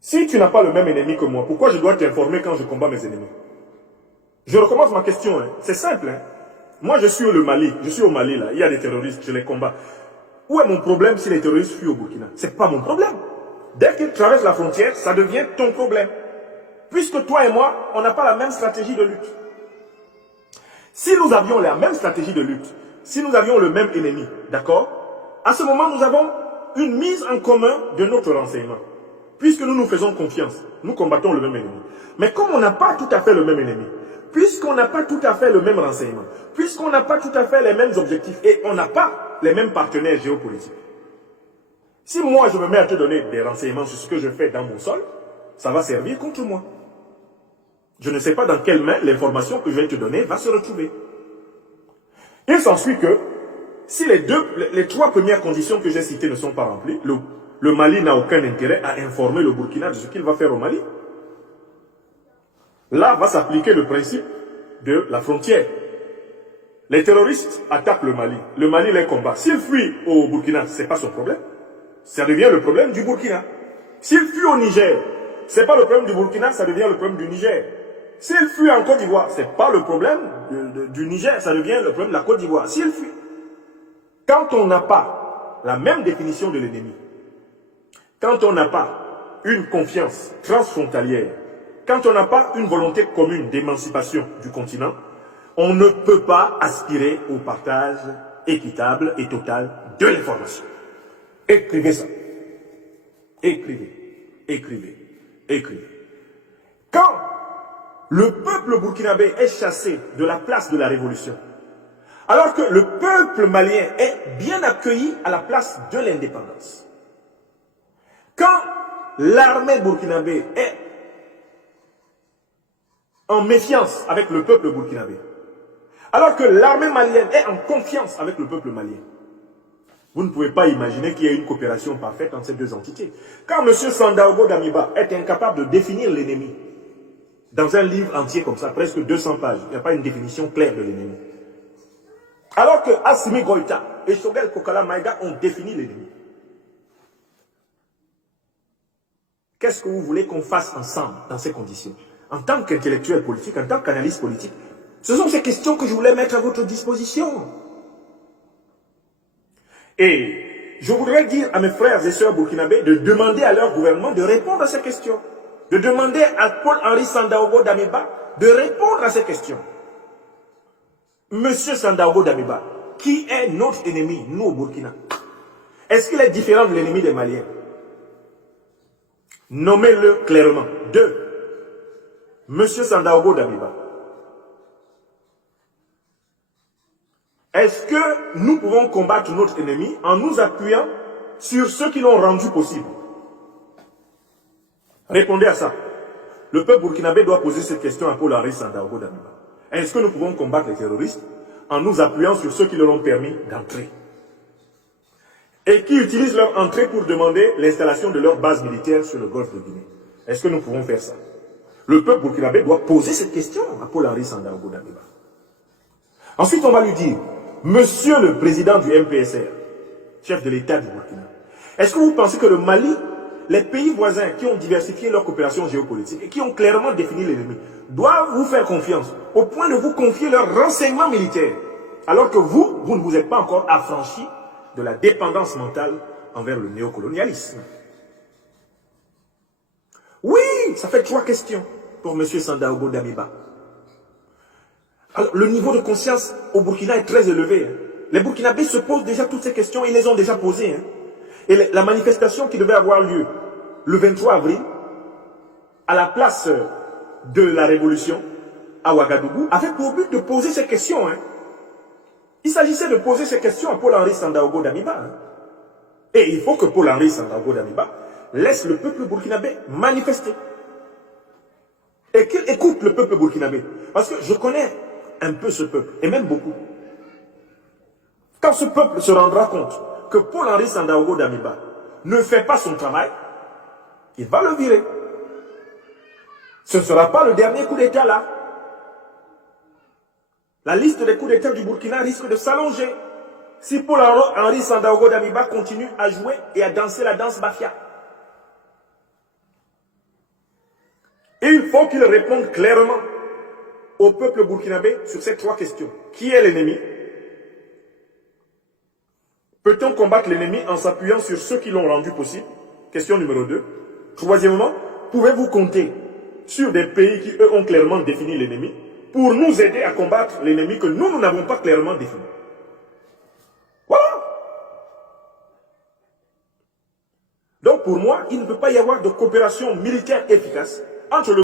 Si tu n'as pas le même ennemi que moi, pourquoi je dois t'informer quand je combats mes ennemis? Je recommence ma question, hein. C'est simple. Hein. Moi, je suis au Mali, là, il y a des terroristes, je les combats. Où est mon problème si les terroristes fuient au Burkina? Ce n'est pas mon problème. Dès qu'ils traversent la frontière, ça devient ton problème. Puisque toi et moi, on n'a pas la même stratégie de lutte. Si nous avions la même stratégie de lutte, si nous avions le même ennemi, d'accord? À ce moment, nous avons une mise en commun de notre renseignement. Puisque nous nous faisons confiance, nous combattons le même ennemi. Mais comme on n'a pas tout à fait le même ennemi, puisqu'on n'a pas tout à fait le même renseignement, puisqu'on n'a pas tout à fait les mêmes objectifs et on n'a pas les mêmes partenaires géopolitiques, si moi je me mets à te donner des renseignements sur ce que je fais dans mon sol, ça va servir contre moi. Je ne sais pas dans quelle main l'information que je vais te donner va se retrouver. Il s'ensuit que si les trois premières conditions que j'ai citées ne sont pas remplies, le Mali n'a aucun intérêt à informer le Burkina de ce qu'il va faire au Mali. Là va s'appliquer le principe de la frontière. Les terroristes attaquent le Mali les combat. S'il fuit au Burkina, ce n'est pas son problème. Ça devient le problème du Burkina. S'il fuit au Niger, ce n'est pas le problème du Burkina, ça devient le problème du Niger. S'il fuit en Côte d'Ivoire, ce n'est pas le problème du Niger, ça devient le problème de la Côte d'Ivoire. S'il fuit, quand on n'a pas la même définition de l'ennemi, quand on n'a pas une confiance transfrontalière, quand on n'a pas une volonté commune d'émancipation du continent, on ne peut pas aspirer au partage équitable et total de l'information. Écrivez ça. Écrivez. Quand le peuple burkinabé est chassé de la place de la révolution, alors que le peuple malien est bien accueilli à la place de l'indépendance, quand l'armée burkinabé est en méfiance avec le peuple burkinabé, alors que l'armée malienne est en confiance avec le peuple malien, vous ne pouvez pas imaginer qu'il y ait une coopération parfaite entre ces deux entités. Quand M. Sandaogo Damiba est incapable de définir l'ennemi, dans un livre entier comme ça, presque 200 pages, il n'y a pas une définition claire de l'ennemi. Alors que Assimi Goïta et Choguel Kokala Maïga ont défini l'ennemi. Qu'est-ce que vous voulez qu'on fasse ensemble dans ces conditions? En tant qu'intellectuel politique, en tant qu'analyste politique, ce sont ces questions que je voulais mettre à votre disposition. Et je voudrais dire à mes frères et sœurs burkinabés de demander à leur gouvernement de répondre à ces questions. De demander à Paul-Henri Sandaogo Damiba de répondre à ces questions. Monsieur Sandaogo Damiba, qui est notre ennemi, nous au Burkina? Est-ce qu'il est différent de l'ennemi des Maliens? Nommez-le clairement. 2. Monsieur Sandaogo Damiba, est-ce que nous pouvons combattre notre ennemi en nous appuyant sur ceux qui l'ont rendu possible? Répondez à ça. Le peuple burkinabé doit poser cette question à Paul-Henri Sandaogo Damiba. Est-ce que nous pouvons combattre les terroristes en nous appuyant sur ceux qui leur ont permis d'entrer et qui utilisent leur entrée pour demander l'installation de leur base militaire sur le golfe de Guinée? Est-ce que nous pouvons faire ça? Le peuple burkinabé doit poser cette question à Paul-Henri Sandaogo Damiba. Ensuite, on va lui dire, Monsieur le président du MPSR, chef de l'État du Burkina, est-ce que vous pensez que le Mali, les pays voisins qui ont diversifié leur coopération géopolitique et qui ont clairement défini l'ennemi, doivent vous faire confiance au point de vous confier leurs renseignements militaires, alors que vous ne vous êtes pas encore affranchi de la dépendance mentale envers le néocolonialisme? Oui, ça fait 3 questions pour M. Sandaogo Damiba. Alors, le niveau de conscience au Burkina est très élevé. Les Burkinabés se posent déjà toutes ces questions, ils les ont déjà posées. Et la manifestation qui devait avoir lieu le 23 avril, à la place de la Révolution, à Ouagadougou, avait pour but de poser ces questions. Il s'agissait de poser ces questions à Paul-Henri Sandaogo Damiba. Et il faut que Paul-Henri Sandaogo Damiba laisse le peuple burkinabé manifester. Et qu'il écoute le peuple burkinabé. Parce que je connais un peu ce peuple, et même beaucoup. Quand ce peuple se rendra compte que Paul-Henri Sandaogo Damiba ne fait pas son travail, il va le virer. Ce ne sera pas le dernier coup d'État là. La liste des coups d'État du Burkina risque de s'allonger si Paul-Henri Sandaogo Damiba continue à jouer et à danser la danse Bafia. Et il faut qu'il réponde clairement au peuple burkinabé sur ces 3 questions. Qui est l'ennemi? Peut-on combattre l'ennemi en s'appuyant sur ceux qui l'ont rendu possible? Question numéro 2. Troisièmement, pouvez-vous compter sur des pays qui, eux, ont clairement défini l'ennemi pour nous aider à combattre l'ennemi que nous n'avons pas clairement défini? Voilà. Donc pour moi, il ne peut pas y avoir de coopération militaire efficace entre le